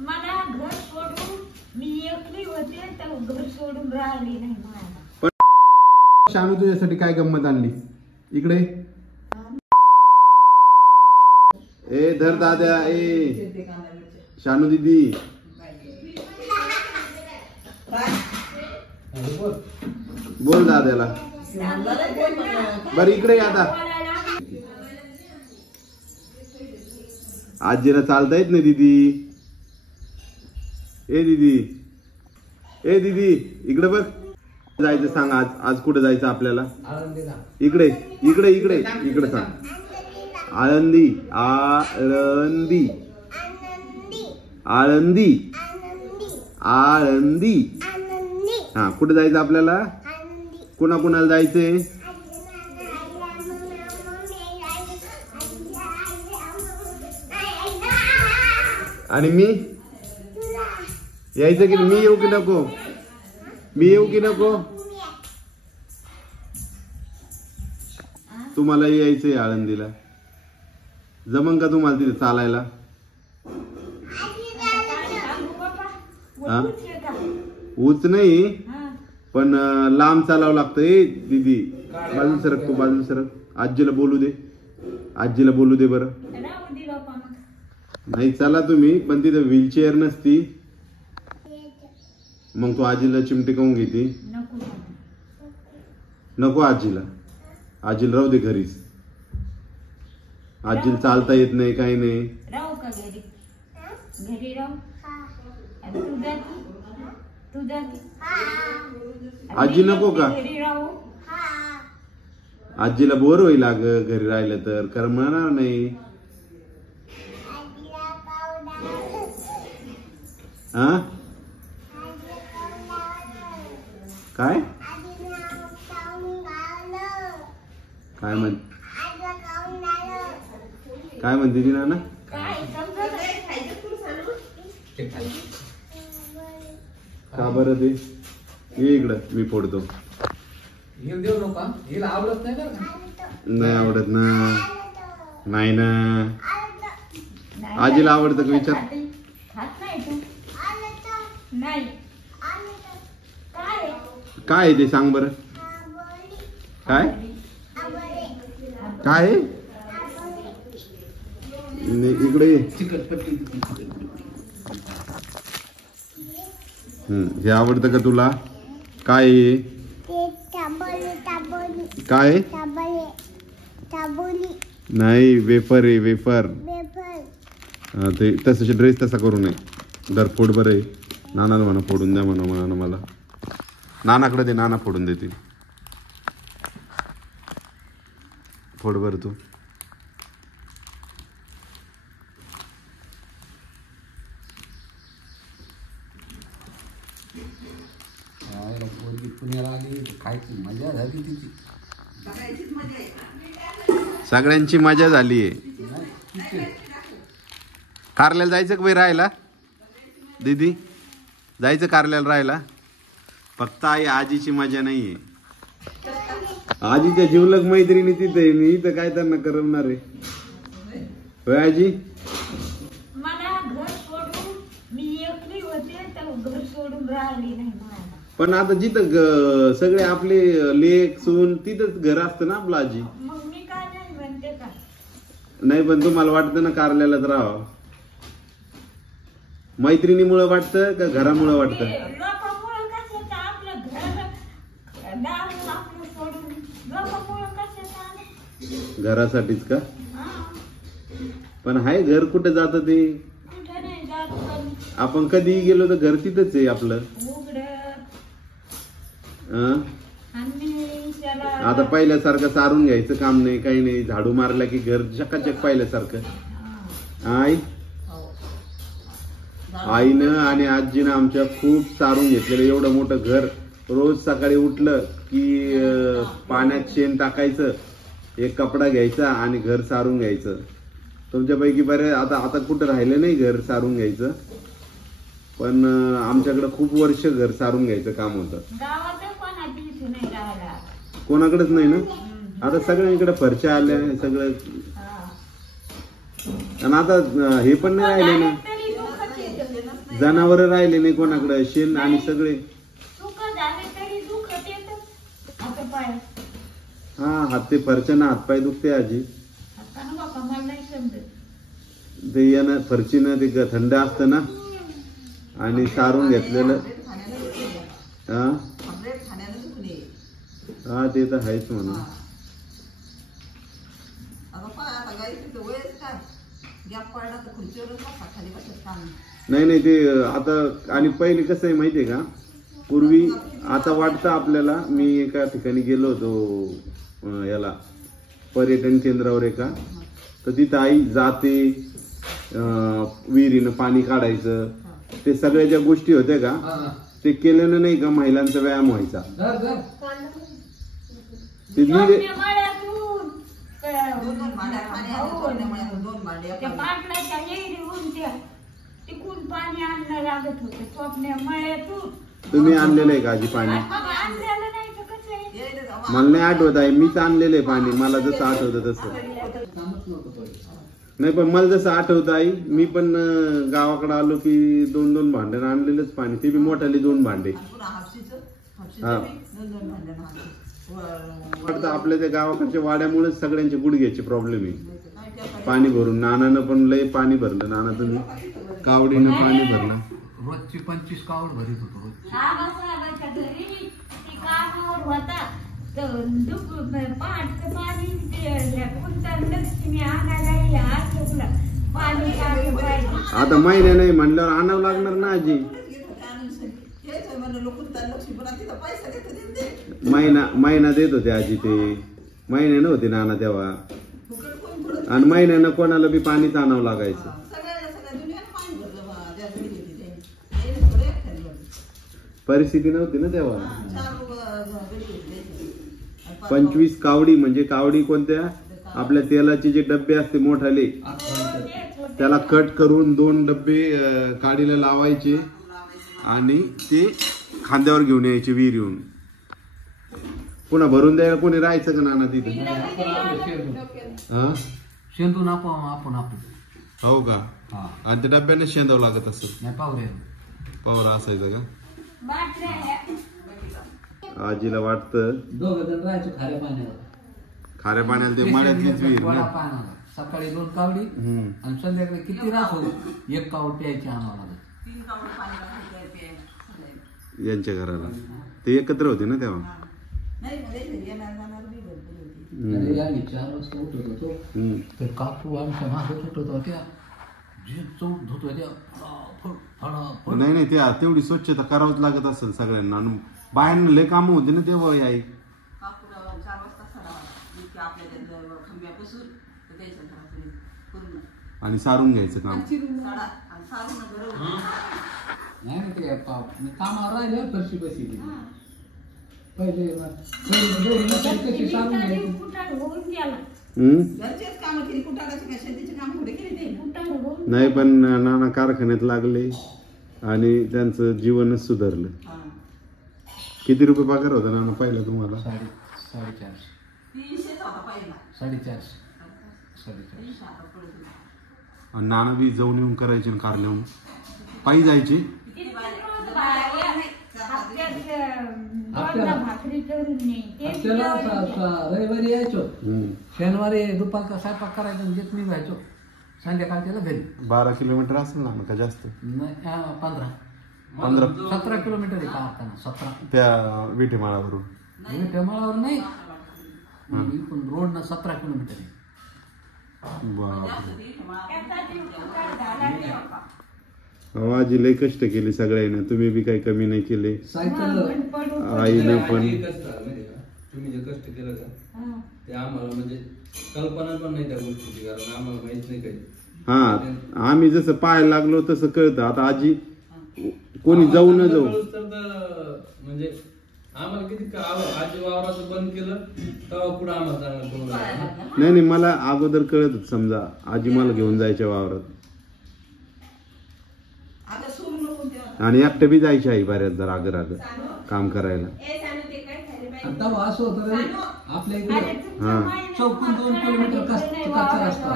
मला घर सोडून मी एकली होते तर घर सोडून राहिली नाही मला. शानू तुझ्यासाठी काय गंमत आणली इकडे? ए धर दाद्या, ए शानू दीदी बोल दाद्याला. बर इकडे आता आजीला चालता येत नाही दीदी. ए दीदी, ए दीदी इकडे बघ. जायचं सांग आज. आज कुठे जायचं आपल्याला? इकडे इकडे इकडे इकडे सांग. आळंदी, आळंदी, आळंदी, आळंदी. हा कुठे जायचं आपल्याला? कुणा कुणाला जायचंय? आणि मी यायचं की मी येऊ की नको? मी येऊ की नको? तुम्हाला यायचंय आळंदीला? जमन का तुम्हाला तिथे चालायला? उच नाही पण लांब चालावं लागतं. ए दीदी बाजू सरक, तू बाजू सरक. आजीला बोलू दे, आजीला बोलू दे बरं. नाही चला तुम्ही, पण तिथे व्हीलचेअर नसती. मग तू आजीला चिमटी काऊन घेते? नको आजीला. आजीला राहू दे घरीच. आजीला चालता येत नाही, काही नाही. राहू का घरी? घरी राहू. तू जाती? तू जाती? आजी नको का? घरी राहू. आजीला बोर होईल अगं घरी राहिलं तर, करमणार नाही. हा काय काय म्हण काय म्हणते ती नाना? का बरं ते? ये इकडं, मी फोडतो. नाही आवडत ना. नाही ना. आजीला आवडतं का विचार? काय आहे ते सांग बरं. काय काय आहे? इकडे हे आवडतं का तुला? काय आहे? काय नाही, वेफर आहे वेफर. ते तसं ड्रेस तसा करू नये. दर फोड बरं आहे. नानाला म्हणा फोडून द्या म्हणा. मला नानाकडे दे, नाना फोडून देतील. फोड बरं तू. सगळ्यांची मजा झाली. कारल्याला जायचं का बाई राहायला? दीदी जायचं कारल्याला राहायला? फक्त आई आजीची मजा नाहीये. आजीच्या जीवलग मैत्रिणी तिथे, मी इथं काय त्यांना करवणार आहे? होय आजी? मला घर सोडून मी एकली होते तर घर सोडून राहिली नाही मला. पण आता जिथं सगळे आपले लेक सून तिथंच घर असतं ना आपलं आजी. मग मी काय नाही म्हणते का? नाही पण तुम्हाला वाटतं ना कारल्यालाच राहावं. मैत्रिणीमुळे वाटतं का घरामुळे वाटतं? घरासाठीच का? पण हाय घर कुठे जात ते? आपण कधी गेलो तर घर तिथंच आहे आपलं. आता पहिल्यासारखं चारून घ्यायचं काम नाही, काही नाही. झाडू मारला की घर चकाचक पहिल्यासारखं. आईनं आणि आजीनं आमच्या खूप चारून घेतलेलं एवढं मोठं घर. रोज सकाळी उठलं की पाण्यात शेण टाकायचं, एक कपडा घ्यायचा आणि घर सारून घ्यायचं. तुमच्यापैकी बरे आता कुठं राहिलं नाही घर सारून घ्यायचं, पण आमच्याकडे खूप वर्ष घर सारून घ्यायचं काम होतं. कोणाकडेच नाही ना. आता सगळ्यांकडे फरशा आल्या सगळं. आणि आता हे पण नाही राहिले ना. जनावर राहिले नाही कोणाकडे, शेण आणि सगळे. सुख झाले तरी दुखत येत आता पाय. हा हात ते फरच्यानं हातपाय दुखते आजी. आता ना बाबा मला नाही समजत. ते यानं फरचीनं ते थंड असतं ना आणि सारून घेतलेलं. हा हा ते तर आहेच म्हणून. नाही नाही ते आता आणि पहिले कसं आहे माहितीये का, पूर्वी आता वाटतं आपल्याला. मी एका ठिकाणी गेलो होतो याला पर्यटन केंद्रावर एका, तर तिथं आई जाते विहिरीनं पाणी काढायचं, ते सगळ्या ज्या गोष्टी होत्या का ते केल्यानं नाही का महिलांचा व्यायाम व्हायचा. ते पाणी आणणं लागत होतं स्वप्न मळ्यातून. तुम्ही आणलेलं आहे का आजी पाणी? आणलेलं नाही तर कसं आहे. मला नाही आठवत आहे, मीच आणलेलं आहे पाणी. मला जसं आठवतं तसं नाही, पण मला जसं आठवतं आई, मी पण गावाकडे आलो की 2-2 भांडण आणलेलंच पाणी, ते बी मोठाले 2 भांडे. हा वाटतं आपल्या त्या गावाकडच्या वाड्यामुळे सगळ्यांचे गुडघ्याचे प्रॉब्लेम आहे. पाणी भरून नानानं पण लय पाणी भरलं. नाना तुम्ही कावडीनं पाणी भरलं. रोजची 25 कावड भरीत होतो रोज. आता महिन्या नाही म्हणल्यावर आणावं लागणार ना आजी. महिना देत होते आजी, ते महिन्यानं होते नाना तेव्हा. आणि महिन्यानं कोणाला बी पाणीच आणावं लागायचं. परिस्थिती नव्हती ना तेव्हा. 25 कावडी म्हणजे कावडी कोणत्या, आपल्या तेलाचे जे डब्बे असते मोठाले, त्याला कट करून 2 डब्बे काडीला लावायचे आणि ते खांद्यावर घेऊन यायचे विहिरीहून. पुन्हा भरून द्यायला कोणी राहायचं का नाना तिथे? शेंदून आपण हो का? आणि त्या डब्याने शेंदावं लागत असं नाही, पावरा असायचं का? आजीला वाटतं राहायचो खाऱ्या पाण्यावर. खाऱ्या पाण्याला ते मळ्यातलीच विहीर ना. सकाळी 2 कावडी आणि संध्याकाळी किती रात होत 1 कावड प्यायची आम्हाला. यांच्या घराला ते एकत्र होते ना तेव्हा. 4 वाजता उठत होतो तर काकू आमच्या मागे उठत होत्या, चौक धुत होत्या. नाही नाही, त्या तेवढी स्वच्छता करावंच लागत असेल सगळ्यांना. आणि बायांना लय काम होते ना तेव्हा आई. आणि सारून घ्यायचं काम. नाही ते कामावर राहिले फरशी बसी पहिले सारून नाही, पण नाना कारखान्यात लागले आणि त्यांचं जीवनच सुधारलं. किती रुपये पगार होता नाना पहिला तुम्हाला? 450. आणि नाना बी जाऊन येऊन करायचे कारल्याहून पायी जायचे. रविवारी यायचो, शनिवारी दुपारचा स्वयंपाक करायचा आणि जेत निघायचो. संध्याकाळ त्याला घरी. 12 किलोमीटर असेल ना का जास्त? 17 किलोमीटर आहे का आता? 17 त्या विठेमाळावरून. विठेमाळावर नाही, पण रोड ना 17 किलोमीटर आहे. आजी लय कष्ट केले सगळ्यांना, तुम्ही बी काही कमी नाही केले. आईने पण तुम्ही जे कष्ट केलं का ते आम्हाला म्हणजे कल्पना पण नाही त्या गोष्टीची, कारण आम्हाला माहित नाही काही. हा, आम्ही जसं पाहायला लागलो तसं कळतं. आता आजी कोणी जाऊ न जाऊ म्हणजे आम्हाला किती आजी वावराचं बंद केलं तेव्हा पुढे आम्हाला नाही, मला अगोदर कळत होत. समजा आजी मला घेऊन जायच्या वावरात आणि एकटं बी जायची आई बऱ्याचदा राग काम करायला. असं होतं आपल्या इकडे चौकून 2 किलोमीटर रस्ता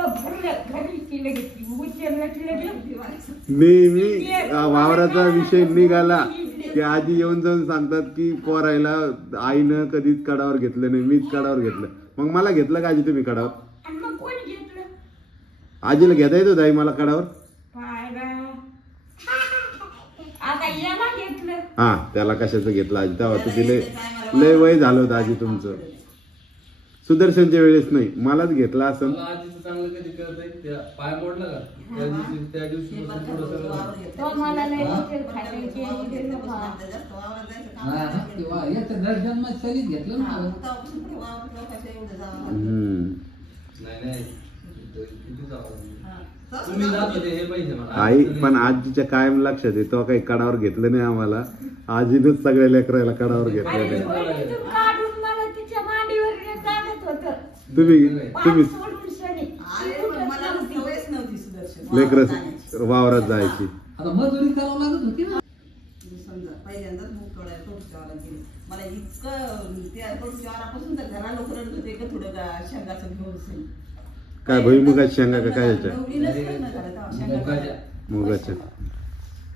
आपलं भरलं घरी की लगेच उचललं की लगेच मी वावराचा विषय निघाला की आजी येऊन जाऊन सांगतात की पोरायला आईनं कधीच कडावर घेतलं नाही, मीच कडावर घेतलं. मग मला घेतलं का आजी तुम्ही कडावर? आणि मग कोण घेतलं आजीला घेता येत होतं आई मला कडावर? पायला आता याला घेतलं. हा त्याला कशाचं घेतलं आजी? तेव्हा तर तिले लय वय झालं होतं आजी तुमचं. सुदर्शनच्या वेळेस नाही, मलाच घेतला असं. मला आजीचं चांगलं कधी कळतंय, त्या पाय मोडला का त्या दिवशी पुढं सगळं तो मला लय उचल खायची तेव्हा याचं घर जन्मात सरीच घेतलं ना. नाही किती जावं तुम्ही जात होते हे पाहिजे मला. आई पण आजीच्या कायम लक्षात आहे, तो काही कडावर घेतलं नाही आम्हाला. आजीनच सगळ्या लेकरायला कडावर घेतलेलं आहे. काढून मला तिच्या मांडीवर चालत होतं. तुम्ही पाय सोडून सरी. लेकर वावरात जायची. आता मजुरी करावं लागत होती ना. समजा पहिल्यांदाच मूग तोडायला तोडच्यावाला गेले. मला इतकं त्या तोडच्यावालापासून तर घरा लोक रडत होते का थोडं शेंगाचं घेऊन असेल. काय भुईमुगाच्या शेंगा का काय याच्या? नवरीनच लग्न झालं तेव्हा शेंगा. मुगाच्या.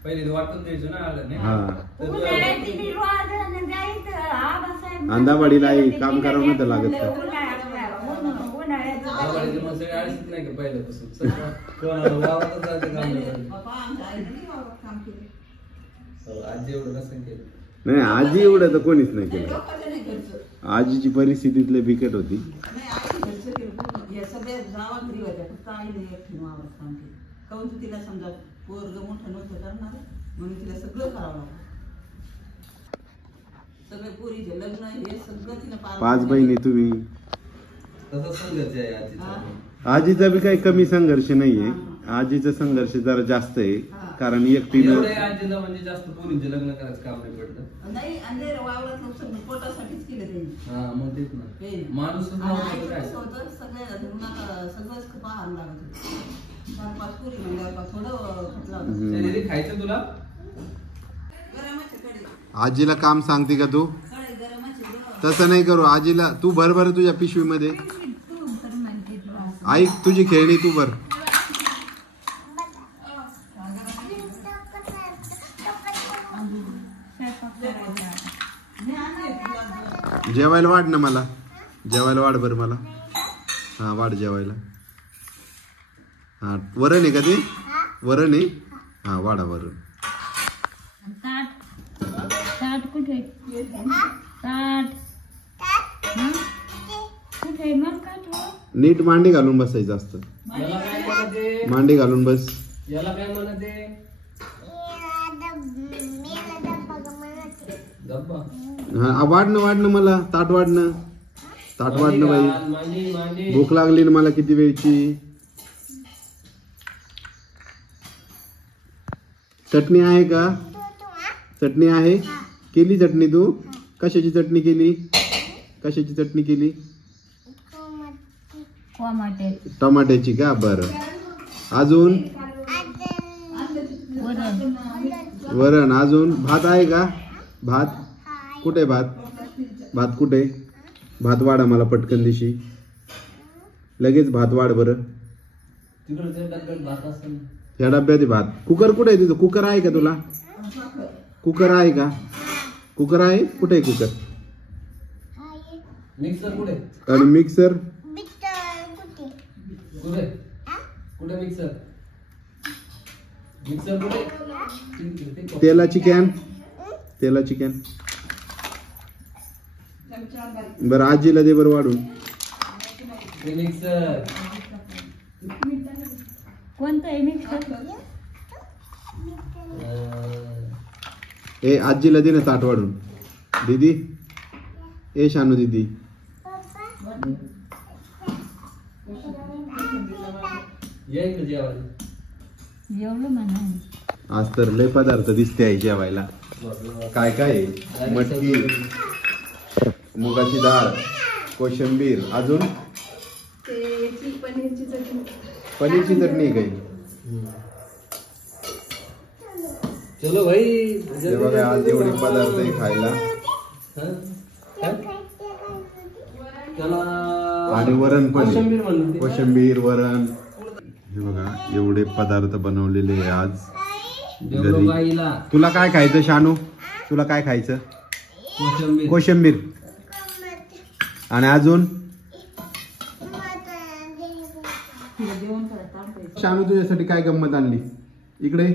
पहिले वाटून द्यायचो ना आलं नाही हा तर उन्हाळ्यात तिने रोज जायचं. आबासाहेब अंदाबाडीला आई काम करावं नव्हतं लागत का? उन्हाळ्यात आवाळीचे मग सगळे आळशीत नाही का पहिल्यापासून सगळं कोणाला वावरातच जायचं काम नाही. बाबा आमच्या आईने नाही वावरात काम केले. आजी एवढं कसं केलं नाही आजी एवढं तर कोणीच नाही केलं. लोकांचं नाही घरचं. आजीची परिस्थितीतले बिकट होती. नाही आई घरचं केलं पूर्ण. या सगळ्या जावा घरी होत्या फक्त आईने एकटीने वावरात काम केलं. काहून तर तिला समजा पोरग मोठं नव्हतं करणार म्हणून तिला सगळं करावं लागलं. सगळे पोरीचे लग्न हे सगळं तिला पार 5 बहिणी तुम्ही. तसं संघर्ष आहे आजीचा. आजीचा बी काही कमी संघर्ष नाहीये. आजीचा संघर्ष जरा जास्त आहे कारण एकटीनं एवढे आजीला म्हणजे जास्त पोरींचे लग्न करायचं काम नाही पडलं. नाही आणि वावरात सगळं पोटासाठीच केलं त्यांनी. हा मग तेच हे. ना माणूस आणि आईचं काय कसं होतं, सगळ्या उन्हात सगळंच पाहायला लागत होतं. 4-5 पोरी म्हणल्यावर थोडं खटला होता. शरीरी खायचं तुला गरमाचे कडे आजीला काम सांगते का तू? कडे गरमाचे गरम. तसं नाही करू. आजीला तू भर बरं तुझ्या पिशवीमध्ये. ऐक तुझी खेळणी तू भर. जेवायला वाढ ना मला. जेवायला वाढ बरं मला. हा वाढ जेवायला. हा वरण आहे का ते? वरण आहे. हा वाढा वरण. ताट कुठे? ताट कुठे? मग काय ठेव? नीट मांडी घालून बसायचं असतं. याला काय म्हणते? मांडी घालून बस. याला काय म्हणते? डब्बा. हा वाढणं मला. ताट वाढणं. ताट वाढणं बाई. मांडी मांडी. भूक लागली ना मला किती वेळची. चटणी आहे का? चटणी आहे. केली चटणी तू? कशाची चटणी केली? कशाची चटणी केली? टमाट्याची का? बरं. अजून वरण. अजून भात आहे का? भात कुठे? भात कुठे? भात वाढा मला पटकन दिशी. लगेच भात वाढ बरं. तिकडे ते डब्यात भात असेल. या डब्यात आहे भात. कुकर कुठे आहे तुझं? कुकर आहे का तुला? कुकर आहे का? कुकर आहे? कुठे आहे कुकर? मिक्सर कुठे? आणि मिक्सर कुठे? कुठे मिक्सर? मिक्सर कुठे? तेलाची कॅन. तेलाची कॅन बरं. आजीला दे बरं वाढून. मिक्सर कोणतं आहे मिक्सर? ए आजीला दे ना ताट वाढून. दीदी ए शानू दीदी. या इकडे जेवायला. जेवलं म्हणा. आज तर लय पदार्थ दिसते आहे जेवायला. काय काय आहे? मटकी, मुगाची डाळ, कोशिंबीर. अजून पनीरची चटणी काही. चलो भाई. हे बघा आज एवढे पदार्थ आहे खायला. चला. आणि वरण पण कोशिंबीर म्हणलं ते. कोशिंबीर वरण. हे बघा एवढे पदार्थ बनवलेले आहे आज जेवलो घरी. बाईला तुला काय खायचं शानू? तुला काय खायचं? कोशिंबीर. कोशिंबीर. आणि अजून तिला जेवण करायला तांबे. शानू तुझ्यासाठी काय गंमत आणली? इकडे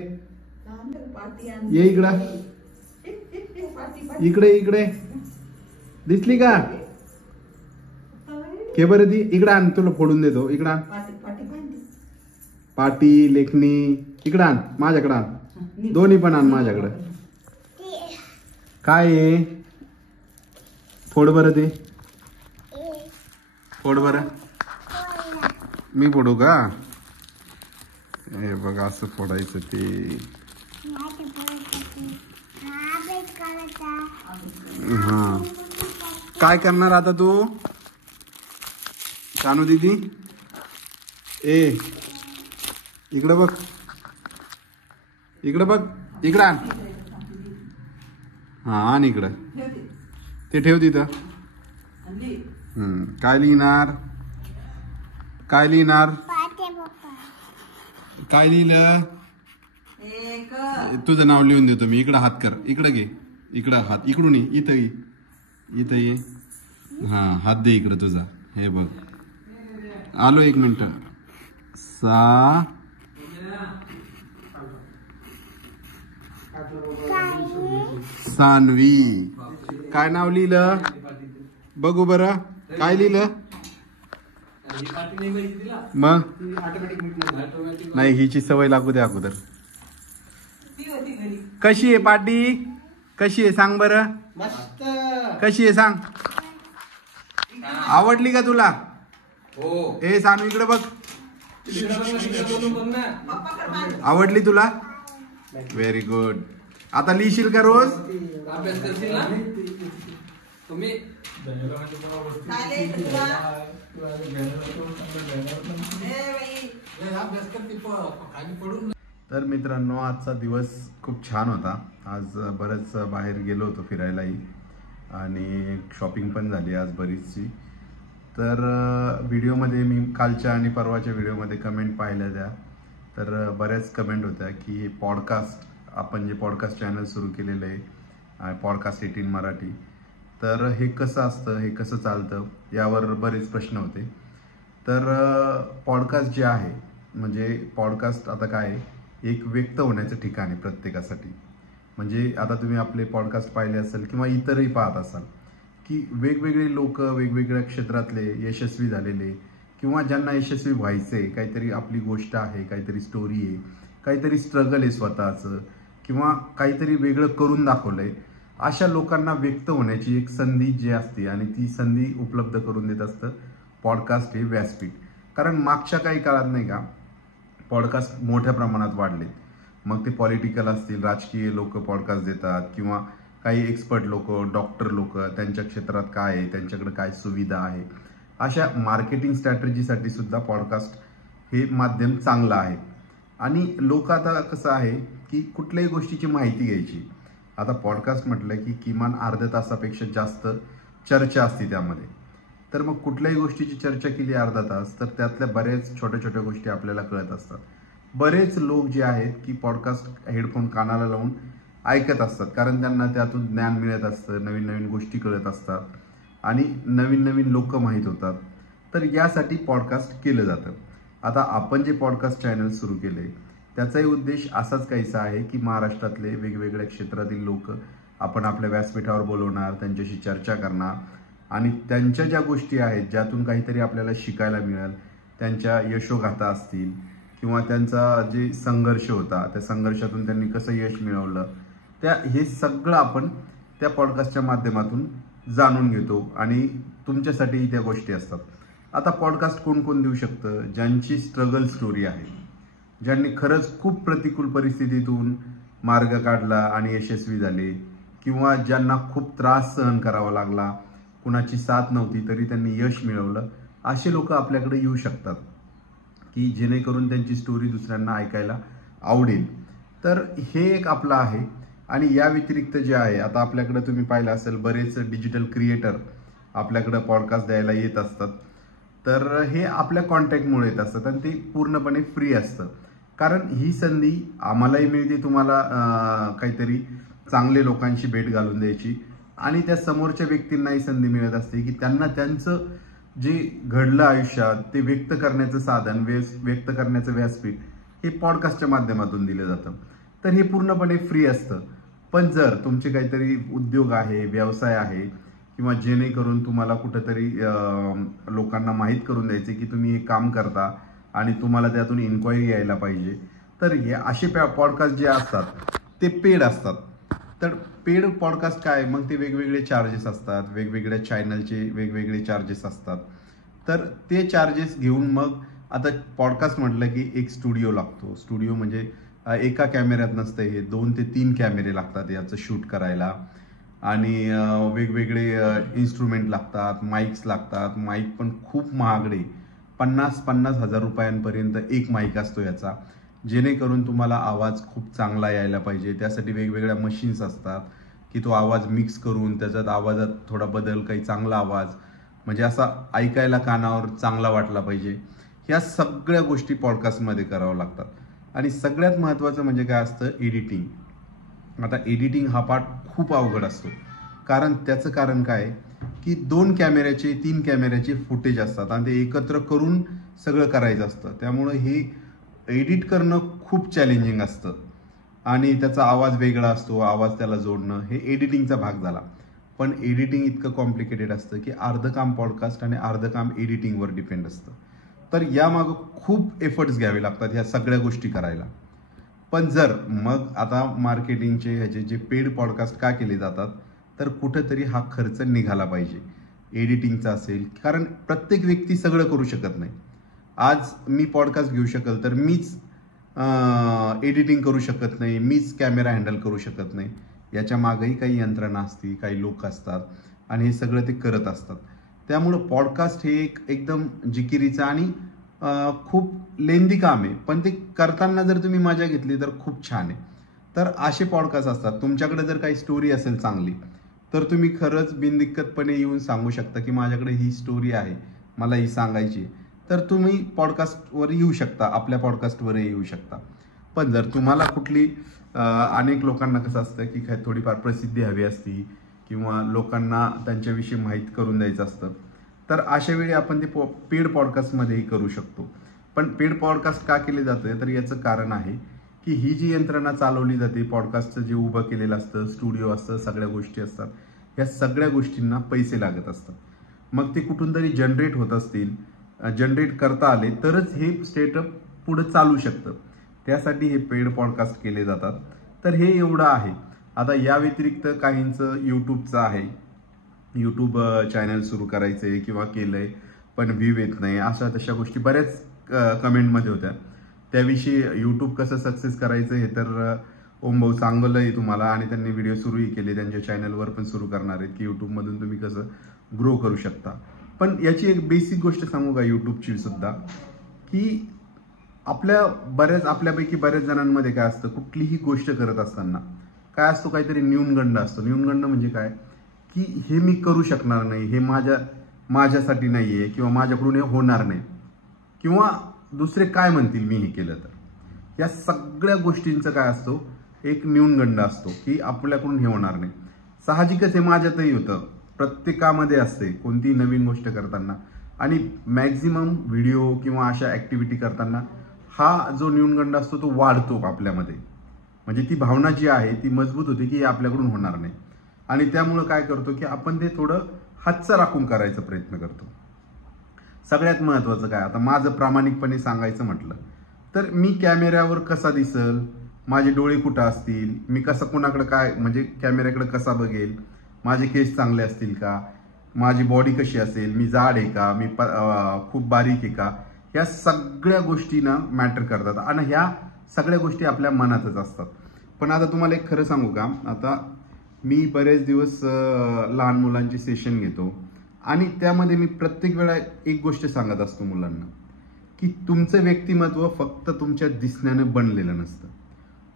पाती आणली. ये इकडं. इकडे इकडे दिसली का? के बरं ती इकडं आण, तुला फोडून देतो. इकडं आण. पाती पाती बांधली. पाटी लेखणी इकडं आण, माझ्याकडं आण. दोन्ही पण आण माझ्याकडं. काय आहे? फोड बरं ते. फोड बरं. मी फोडू का? हे बघा असं फोडायचं ते. हा काय करणार आता तू शानू दीदी? ए इकडं बघ, इकडं बघ, इकडं आण. हा आण इकडं. ते ठेव तिथं. आणली. काय लिहिणार? काय लिहिणार? काय लिहिलं? एक तुझं नाव लिहून देतो मी. इकडं हात कर. इकडं घे. इकडं हात. इकडून ये. इथं ये. इथं ये. हा हात दे इकडं तुझा. हे बघ आलो. 1 मिनिट. सानवी. काय नाव लिहिलं बघू बरं? काय लिहिलं मग? नाही हिची सवय लागू दे अगोदर. ती होती घरी. कशी आहे पाटी? कशी आहे सांग बरं? कशी आहे सांग? आवडली का तुला? हो. ए सानू इकडे बघ. बघ ना. आवडली तुला? Very good. आता लिहिशील का रोज? अभ्यास करशील ना तुम्ही? काय लिहायचं तुला? ए बाई. तर मित्रांनो आजचा दिवस खूप छान होता. आज बरंच बाहेर गेलो होतो फिरायलाही आणि शॉपिंग पण झाली आज बरीचशी. तर व्हिडिओमध्ये मी कालच्या आणि परवाच्या व्हिडिओमध्ये कमेंट पाहिल्या त्या, तर बऱ्याच कमेंट होत्या की हे पॉडकास्ट आपण जे पॉडकास्ट चॅनल सुरू केलेलं आहे पॉडकास्ट 18 मराठी, तर हे कसं असतं, हे कसं चालतं, यावर बरेच प्रश्न होते. तर पॉडकास्ट जे आहे म्हणजे पॉडकास्ट आता काय आहे, एक व्यक्त होण्याचं ठिकाण आहे प्रत्येकासाठी. म्हणजे आता तुम्ही आपले पॉडकास्ट पाहिले असेल किंवा इतरही पाहत असाल की वेगवेगळे लोक वेगवेगळ्या क्षेत्रातले यशस्वी झालेले किंवा ज्यांना यशस्वी व्हायचं आहे, काहीतरी आपली गोष्ट आहे, काहीतरी स्टोरी आहे, काहीतरी स्ट्रगल आहे स्वतःचं किंवा काहीतरी वेगळं करून दाखवलं आहे, अशा लोकांना व्यक्त होण्याची एक संधी जी असते आणि ती संधी उपलब्ध करून देत असतं पॉडकास्ट हे व्यासपीठ. कारण मागच्या काही काळात नाही का पॉडकास्ट मोठ्या प्रमाणात वाढले. मग ते पॉलिटिकल असतील, राजकीय लोक पॉडकास्ट देतात किंवा काही एक्सपर्ट लोक, डॉक्टर लोक, त्यांच्या क्षेत्रात काय आहे, त्यांच्याकडे काय सुविधा आहे, अशा मार्केटिंग स्ट्रॅटेजीसाठी सुद्धा पॉडकास्ट हे माध्यम चांगलं आहे. आणि लोक आता कसं आहे की कुठल्याही गोष्टीची माहिती घ्यायची, आता पॉडकास्ट म्हटलं की किमान अर्ध्या तासापेक्षा जास्त चर्चा असते त्यामध्ये. तर मग कुठल्याही गोष्टीची चर्चा केली अर्धा तास तर त्यातल्या बऱ्याच छोट्या छोट्या गोष्टी आपल्याला कळत असतात. बरेच लोक जे आहेत की पॉडकास्ट हेडफोन कानाला लावून ऐकत असतात कारण त्यांना त्यातून ज्ञान मिळत असतं, नवीन नवीन गोष्टी कळत असतात आणि नवीन नवीन लोक माहीत होतात. तर यासाठी पॉडकास्ट केलं जातं. आता आपण जे पॉडकास्ट चॅनल सुरू केले त्याचाही उद्देश असाच काहीसा आहे की महाराष्ट्रातले वेगवेगळ्या क्षेत्रातील लोक आपण आपल्या व्यासपीठावर बोलवणार, त्यांच्याशी चर्चा करणार आणि त्यांच्या ज्या गोष्टी आहेत ज्यातून काहीतरी आपल्याला शिकायला मिळेल, त्यांच्या यशोगाथा असतील किंवा त्यांचा जे संघर्ष होता त्या संघर्षातून त्यांनी कसं यश मिळवलं, हे सगळं आपण त्या पॉडकास्टच्या माध्यमातून जाणून घेतो आणि तुमच्यासाठी त्या गोष्टी असतात. आता पॉडकास्ट कोण कोण देऊ शकतं? ज्यांची स्ट्रगल स्टोरी आहे, ज्यांनी खरंच खूप प्रतिकूल परिस्थितीतून मार्ग काढला आणि यशस्वी झाले किंवा ज्यांना खूप त्रास सहन करावा लागला, कुणाची साथ नव्हती तरी त्यांनी यश मिळवलं, असे लोक आपल्याकडे येऊ शकतात की जेणेकरून त्यांची स्टोरी दुसऱ्यांना ऐकायला आवडेल. तर हे एक आपलं आहे. आणि या व्यतिरिक्त जे आहे आता आपल्याकडे तुम्ही पाहिलं असेल बरेच डिजिटल क्रिएटर आपल्याकडे पॉडकास्ट द्यायला येत असतात. तर हे आपल्या कॉन्टॅक्टमुळे येत असतात आणि ते पूर्णपणे फ्री असतं. कारण ही संधी आम्हालाही मिळते तुम्हाला काहीतरी चांगले लोकांशी भेट घालून द्यायची, आणि त्या समोरच्या व्यक्तींनाही संधी मिळत असते की त्यांना त्यांचं जे घडलं आयुष्यात ते व्यक्त करण्याचं साधन, व्यक्त करण्याचं व्यासपीठ हे पॉडकास्टच्या माध्यमातून दिलं जातं. तर हे पूर्णपणे फ्री असतं. पण जर तुमचे काहीतरी उद्योग आहे, व्यवसाय आहे, किंवा जेणेकरून तुम्हाला कुठंतरी लोकांना माहीत करून द्यायचे की तुम्ही हे काम करता आणि तुम्हाला त्यातून इन्क्वायरी यायला पाहिजे, तर हे असे पॉडकास्ट जे असतात ते पेड असतात. तर पेड पॉडकास्ट काय, मग ते वेगवेगळे चार्जेस असतात, वेगवेगळ्या चॅनलचे वेगवेगळे चार्जेस असतात. तर ते चार्जेस घेऊन मग आता पॉडकास्ट म्हटलं की एक स्टुडिओ लागतो. स्टुडिओ म्हणजे एका कॅमेऱ्यात नसतं, हे 2 ते 3 कॅमेरे लागतात याचं शूट करायला, आणि वेगवेगळे इन्स्ट्रुमेंट लागतात, माईक्स लागतात. माईक पण खूप महागडे, 50,000 रुपयांपर्यंत एक माईक असतो याचा, जेणेकरून तुम्हाला आवाज खूप चांगला यायला पाहिजे. त्यासाठी वेगवेगळ्या मशीन्स असतात की तो आवाज मिक्स करून त्याच्यात आवाजात थोडा बदल, काही चांगला आवाज म्हणजे असा ऐकायला कानावर चांगला वाटला पाहिजे. ह्या सगळ्या गोष्टी पॉडकास्टमध्ये कराव्या लागतात. आणि सगळ्यात महत्त्वाचं म्हणजे काय असतं, एडिटिंग. आता एडिटिंग हा पार्ट खूप अवघड असतो. त्याचं कारण काय की 2 कॅमेऱ्याचे 3 कॅमेऱ्याचे फुटेज असतात आणि ते एकत्र करून सगळं करायचं असतं. त्यामुळं हे एडिट करणं खूप चॅलेंजिंग असतं आणि त्याचा आवाज वेगळा असतो, आवाज त्याला जोडणं हे एडिटिंगचा भाग झाला. पण एडिटिंग इतकं कॉम्प्लिकेटेड असतं की अर्धं काम पॉडकास्ट आणि अर्धं काम एडिटिंगवर डिपेंड असतं. तर यामागं खूप एफर्ट्स घ्यावे लागतात ह्या सगळ्या गोष्टी करायला. पण जर मग आता मार्केटिंगचे ह्याचे जे पेड पॉडकास्ट का केले जातात, तर कुठंतरी हा खर्च निघाला पाहिजे एडिटिंगचा असेल. कारण प्रत्येक व्यक्ती सगळं करू शकत नाही. आज मी पॉडकास्ट घेऊ शकेल तर मीच एडिटिंग करू शकत नाही, मीच कॅमेरा हँडल करू शकत नाही. याच्या मागेही काही यंत्रणा असते, काही लोक असतात आणि हे सगळं ते करत असतात. त्यामुळं पॉडकास्ट हे एकदम जिकिरीचं आणि खूप लेंदी काम आहे, पण ते करताना जर तुम्ही मजा घेतली तर खूप छान आहे. तर असे पॉडकास्ट असतात. तुमच्याकडे जर काही स्टोरी असेल चांगली, तर तुम्ही खरंच बिनदिक्कतपणे येऊन सांगू शकता की माझ्याकडे ही स्टोरी आहे, मला ही सांगायची. तर तुम्ही पॉडकास्टवर येऊ शकता, आपल्या पॉडकास्टवरही येऊ शकता. पण जर तुम्हाला कुठली अनेक लोकांना कसं असतं की काय थोडीफार प्रसिद्धी हवी असती किंवा लोकांना त्यांच्याविषयी माहीत करून द्यायचं असतं, तर अशा वेळी आपण ते पेड पॉडकास्टमध्येही करू शकतो. पण पेड पॉडकास्ट का केले जाते, तर याचं कारण आहे की ही जी यंत्रणा चालवली जाते, पॉडकास्टचं जे उभं केलेलं असतं, स्टुडिओ असतं, सगळ्या गोष्टी असतात, या सगळ्या गोष्टींना पैसे लागत असतात. मग ते कुठून तरी जनरेट होत असतील, जनरेट करता आले तरच हे स्टेटअप पुढं चालू शकतं. त्यासाठी हे पेड पॉडकास्ट केले जातात. तर हे एवढं आहे. आता या व्यतिरिक्त काहींचं यूट्यूबचं आहे, यूट्यूब चॅनल सुरू करायचं आहे किंवा केलं आहे पण व्ह्यू येत नाही, अशा तशा गोष्टी बऱ्याच कमेंटमध्ये होत्या. त्याविषयी यूट्यूब कसं सक्सेस करायचं हे तर ओमभाऊ सांगलंही तुम्हाला, आणि त्यांनी व्हिडिओ सुरूही केले, त्यांच्या चॅनलवर पण सुरू करणार आहेत की यूट्यूबमधून तुम्ही कसं ग्रो करू शकता. पण याची एक बेसिक गोष्ट सांगू का यूट्यूबची सुद्धा, की आपल्यापैकी बऱ्याच जणांमध्ये काय असतं, कुठलीही गोष्ट करत असताना काय असतो, काहीतरी न्यूनगंड असतो. न्यूनगंड म्हणजे काय की हे मी करू शकणार नाही, हे माझ्यासाठी नाही आहे, किंवा माझ्याकडून हे होणार नाही, किंवा दुसरे काय म्हणतील मी हे केलं तर. या सगळ्या गोष्टींचं काय असतो, एक न्यूनगंड असतो की आपल्याकडून हे होणार नाही. साहजिकच हे माझ्यातही होतं, प्रत्येकामध्ये असते कोणतीही नवीन गोष्ट करताना. आणि मॅक्झिमम व्हिडिओ किंवा अशा ॲक्टिव्हिटी करताना हा जो न्यूनगंड असतो तो वाढतो आपल्यामध्ये. म्हणजे ती भावना जी आहे ती मजबूत होते की हे आपल्याकडून होणार नाही, आणि त्यामुळं काय करतो की आपण ते थोडं हातचं राखून करायचा प्रयत्न करतो. सगळ्यात महत्त्वाचं काय, आता माझं प्रामाणिकपणे सांगायचं म्हटलं तर मी कॅमेऱ्यावर कसा दिसल, माझे डोळे कुठं असतील, मी कसं कोणाकडे काय म्हणजे कॅमेऱ्याकडे कसा बघेल, माझे केस चांगले असतील का, माझी बॉडी कशी असेल, मी जाड आहे का, मी खूप बारीक आहे का, ह्या सगळ्या गोष्टींना मॅटर करतात. आणि ह्या सगळ्या गोष्टी आपल्या मनातच असतात. पण आता तुम्हाला एक खरं सांगू का, आता मी बरेच दिवस लहान मुलांची सेशन घेतो आणि त्यामध्ये मी प्रत्येक वेळा एक गोष्ट सांगत असतो मुलांना की तुमचं व्यक्तिमत्व फक्त तुमच्या दिसण्यानं बनलेलं नसतं.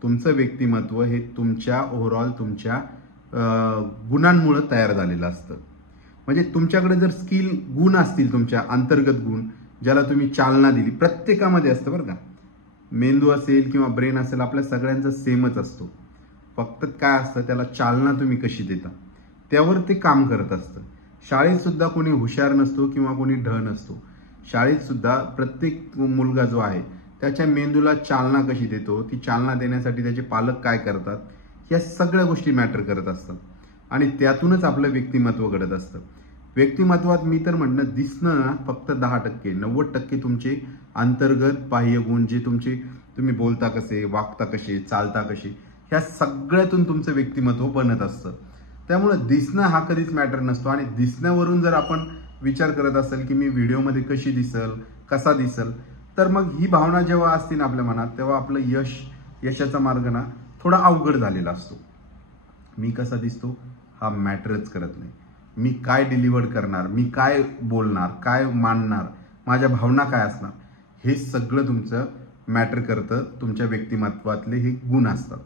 तुमचं व्यक्तिमत्व हे तुमच्या ओव्हरऑल तुमच्या गुणांमुळे तयार झालेलं असतं. म्हणजे तुमच्याकडे जर स्किल गुण असतील, तुमच्या अंतर्गत गुण ज्याला तुम्ही चालना दिली, प्रत्येकामध्ये असतं बरं का, मेंदू असेल किंवा ब्रेन असेल, आपल्या सगळ्यांचा सेमच असतो. फक्त काय असतं, त्याला चालना तुम्ही कशी देता त्यावर ते काम करत असतं. शाळेत सुद्धा कोणी हुशार नसतो किंवा कोणी ढ नसतो. शाळेत सुद्धा प्रत्येक मुलगा जो आहे त्याच्या मेंदूला चालना कशी देतो, ती चालना देण्यासाठी त्याचे पालक काय करतात, या सगळ्या गोष्टी मॅटर करत असतात. आणि त्यातूनच आपलं व्यक्तिमत्व घडत असतं. व्यक्तिमत्वात मी तर म्हणणं, दिसणं ना फक्त 10%, 90% तुमचे अंतर्गत बाह्य गुण, जे तुम्ही बोलता कसे, वागता कसे, चालता कसे, ह्या सगळ्यातून तुमचं व्यक्तिमत्व बनत असतं. त्यामुळे दिसणं हा कधीच मॅटर नसतो. आणि दिसण्यावरून जर आपण विचार करत असेल की मी व्हिडिओमध्ये कशी दिसल, कसा दिसल, तर मग ही भावना जेव्हा असते ना आपल्या मनात, तेव्हा आपलं यशाचा मार्ग ना थोडा अवघड झालेला असतो. मी कसा दिसतो हा मॅटरच करत नाही. मी काय डिलिव्हर करणार, मी काय बोलणार, काय मांडणार, माझ्या भावना काय असणार, हे सगळं तुमचं मॅटर करतं. तुमच्या व्यक्तिमत्वातले हे गुण असतात.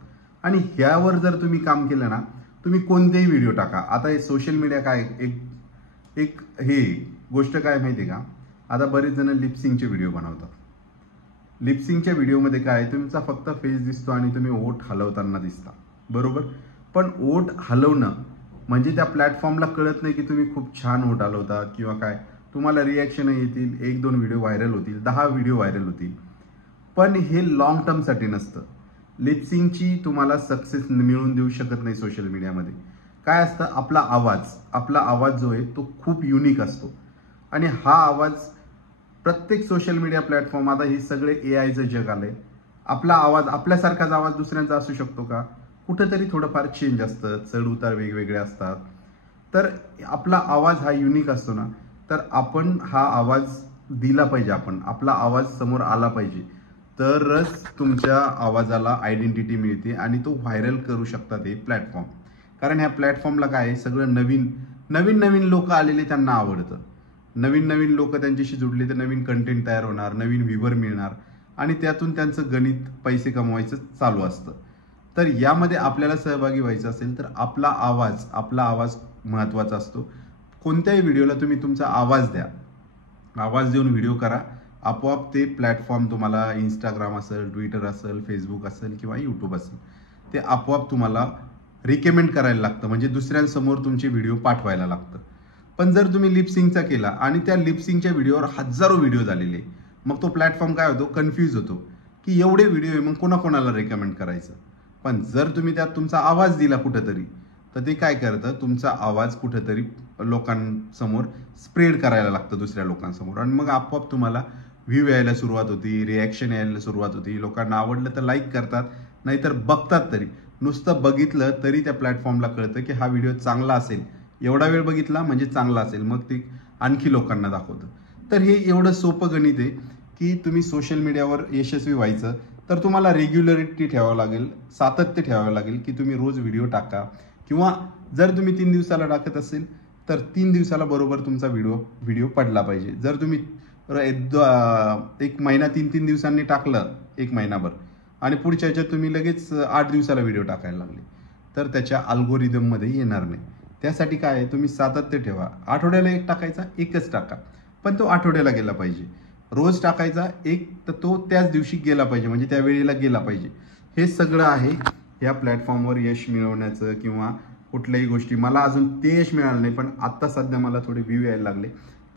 आणि ह्यावर जर तुम्ही काम केलं ना, तुम्ही कोणतेही व्हिडिओ टाका. आता हे सोशल मीडिया काय एक हे गोष्ट काय माहिती आहे का, आता बरेच जण लिपसिंगचे व्हिडिओ बनवतात. लिपसिंगच्या व्हिडिओमध्ये काय, तुमचा फक्त फेस दिसतो आणि तुम्ही ओठ हलवताना दिसता, बरोबर. पण ओठ हलवणं म्हणजे त्या प्लॅटफॉर्मला कळत नाही की तुम्ही खूप छान ओठ हलवतात किंवा काय. तुम्हाला रिॲक्शन येतील, 1-2 व्हिडिओ व्हायरल होतील, 10 व्हिडिओ व्हायरल होतील, पण हे लॉंग टर्मसाठी नसतं. लिपसिंगची तुम्हाला सक्सेस मिळवून देऊ शकत नाही सोशल मीडियामध्ये. काय असतं, आपला आवाज जो आहे तो खूप युनिक असतो. आणि हा आवाज प्रत्येक सोशल मीडिया प्लॅटफॉर्म, आता हे सगळे AIचं जग आलंय. आपला आवाज, आपल्यासारखाच आवाज दुसऱ्यांचा असू शकतो का, कुठेतरी थोडंफार चेंज असतं, चढ उतार वेगवेगळे असतात. तर आपला आवाज हा युनिक असतो ना, तर आपण हा आवाज दिला पाहिजे, आपला आवाज समोर आला पाहिजे, तरच तुमच्या आवाजाला आयडेंटिटी मिळते आणि तो व्हायरल करू शकतात हे प्लॅटफॉर्म. कारण ह्या प्लॅटफॉर्मला काय, सगळं नवीन लोक आलेले त्यांना आवडतं. नवीन लोक त्यांच्याशी जुडले तर नवीन कंटेंट तयार होणार, नवीन व्ह्यूवर मिळणार आणि त्यातून त्यांचं गणित, पैसे कमवायचं चालू असतं. तर यामध्ये आपल्याला सहभागी व्हायचं असेल तर आपला आवाज महत्त्वाचा असतो. कोणत्याही व्हिडिओला तुम्ही तुमचा आवाज द्या, आवाज देऊन व्हिडिओ करा, आपोआप ते प्लॅटफॉर्म तुम्हाला, इंस्टाग्राम असेल, ट्विटर असेल, फेसबुक असेल किंवा यूट्यूब असेल, ते आपोआप तुम्हाला रिकमेंड करायला लागतं, म्हणजे दुसऱ्यांसमोर तुमचे व्हिडिओ पाठवायला लागतं. पण जर तुम्ही लिपसिंगचा केला आणि त्या लिपसिंगच्या व्हिडिओवर हजारो व्हिडिओ झालेले, मग तो प्लॅटफॉर्म काय होतो, कन्फ्यूज होतो की एवढे व्हिडिओ आहे, मग कोणाकोणाला रेकमेंड करायचं. पण जर तुम्ही त्यात तुमचा आवाज दिला कुठंतरी, तर ते काय करतं, तुमचा आवाज कुठंतरी लोकांसमोर स्प्रेड करायला लागतं दुसऱ्या लोकांसमोर. आणि मग आपोआप तुम्हाला व्ह्यू यायला सुरुवात होती, रिॲक्शन यायला सुरुवात होती. लोकांना आवडलं तर लाईक करतात, नाहीतर बघतात तरी. नुसतं बघितलं तरी त्या प्लॅटफॉर्मला कळतं की हा व्हिडिओ चांगला असेल, एवढा वेळ बघितला म्हणजे चांगला असेल, मग ते आणखी लोकांना दाखवतं. तर हे एवढं सोपं गणित आहे की तुम्ही सोशल मीडियावर यशस्वी व्हायचं तर तुम्हाला रेग्युलरिटी ठेवावं लागेल, सातत्य ठेवावं लागेल की तुम्ही रोज व्हिडिओ टाका. किंवा जर तुम्ही 3 दिवसाला टाकत असेल तर 3 दिवसाला बरोबर तुमचा व्हिडिओ पडला पाहिजे. जर तुम्ही 1 महिना 3 दिवसांनी टाकलं, 1 महिनाभर, आणि पुढच्या ह्याच्यात तुम्ही लगेच 8 दिवसाला व्हिडिओ टाकायला लागले, तर त्याच्या अल्गोरिदममध्ये येणार नाही. त्यासाठी काय आहे, तुम्ही सातत्य ठेवा. आठवड्याला 1 टाकायचा, 1च टाका, पण तो आठवड्याला गेला पाहिजे. रोज टाकायचा 1, तर तो त्याच दिवशी गेला पाहिजे, म्हणजे त्या वेळेला गेला पाहिजे. हे सगळं आहे या प्लॅटफॉर्मवर यश मिळवण्याचं किंवा कुठल्याही गोष्टी. मला अजून ते यश मिळालं नाही, पण आत्ता सध्या मला थोडे व्ह्यू यायला लागले,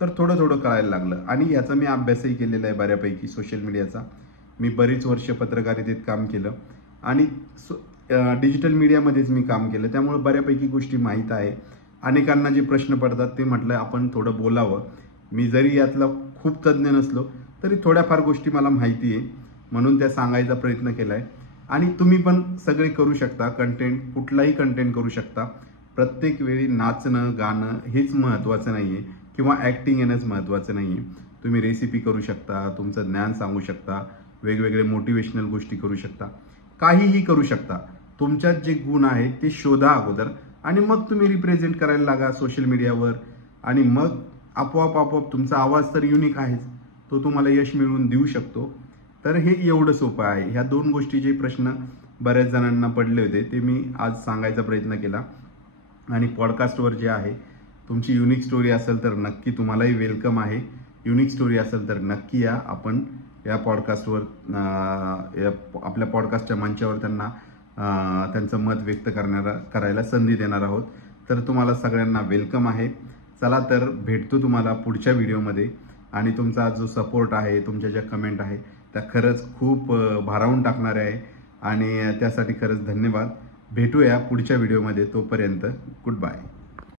तर थोडं कळायला लागलं. आणि याचा मी अभ्यासही केलेला आहे बऱ्यापैकी सोशल मीडियाचा. मी बरीच वर्ष पत्रकारितेत काम केलं आणि डिजिटल मीडियामध्येच मी काम केलं, त्यामुळे बऱ्यापैकी गोष्टी माहीत आहे. अनेकांना जे प्रश्न पडतात ते म्हटलं आपण थोडं बोलावं. मी जरी यातला खूप तज्ज्ञ नसलो तरी थोड्याफार गोष्टी मला माहिती आहे, म्हणून त्या सांगायचा प्रयत्न केला आहे. आणि तुम्ही पण सगळे करू शकता, कंटेंट, कुठलाही कंटेंट करू शकता. प्रत्येक वेळी नाचणं, गाणं हेच महत्त्वाचं नाही आहे किंवा ॲक्टिंग येणंच महत्त्वाचं नाही आहे. तुम्ही रेसिपी करू शकता, तुमचं ज्ञान सांगू शकता, वेगवेगळे मोटिवेशनल गोष्टी करू शकता, काहीही करू शकता. तुमच्यात जे गुण आहेत ते शोधा अगोदर आणि मग तुम्ही रिप्रेझेंट करायला लागा सोशल मीडियावर. आणि मग आपोआप तुमचा आवाज तर युनिक आहेच, तो तुम्हाला यश मिळवून देऊ शकतो. तर हे एवढं सोपं आहे. ह्या 2 गोष्टीचे प्रश्न बऱ्याच जणांना पडले होते, ते मी आज सांगायचा प्रयत्न केला. आणि पॉडकास्टवर जे आहे तुमची युनिक स्टोरी असेल तर नक्की तुम्हालाही वेलकम आहे. युनिक स्टोरी असेल तर नक्की या. आपण या पॉडकास्टवर आपल्या पॉडकास्टच्या मंचावर त्यांना त्यांचं मत व्यक्त करायला संधी देणार आहोत. तर तुम्हाला सगळ्यांना वेलकम आहे. चला तर भेटतो तुम्हाला पुढच्या व्हिडिओमध्ये. आणि तुमचा जो सपोर्ट आहे, तुमच्या ज्या कमेंट आहे त्या खरंच खूप भारावून टाकणाऱ्या आहे आणि त्यासाठी खरंच धन्यवाद. भेटूया पुढच्या व्हिडिओमध्ये. तोपर्यंत गुड बाय.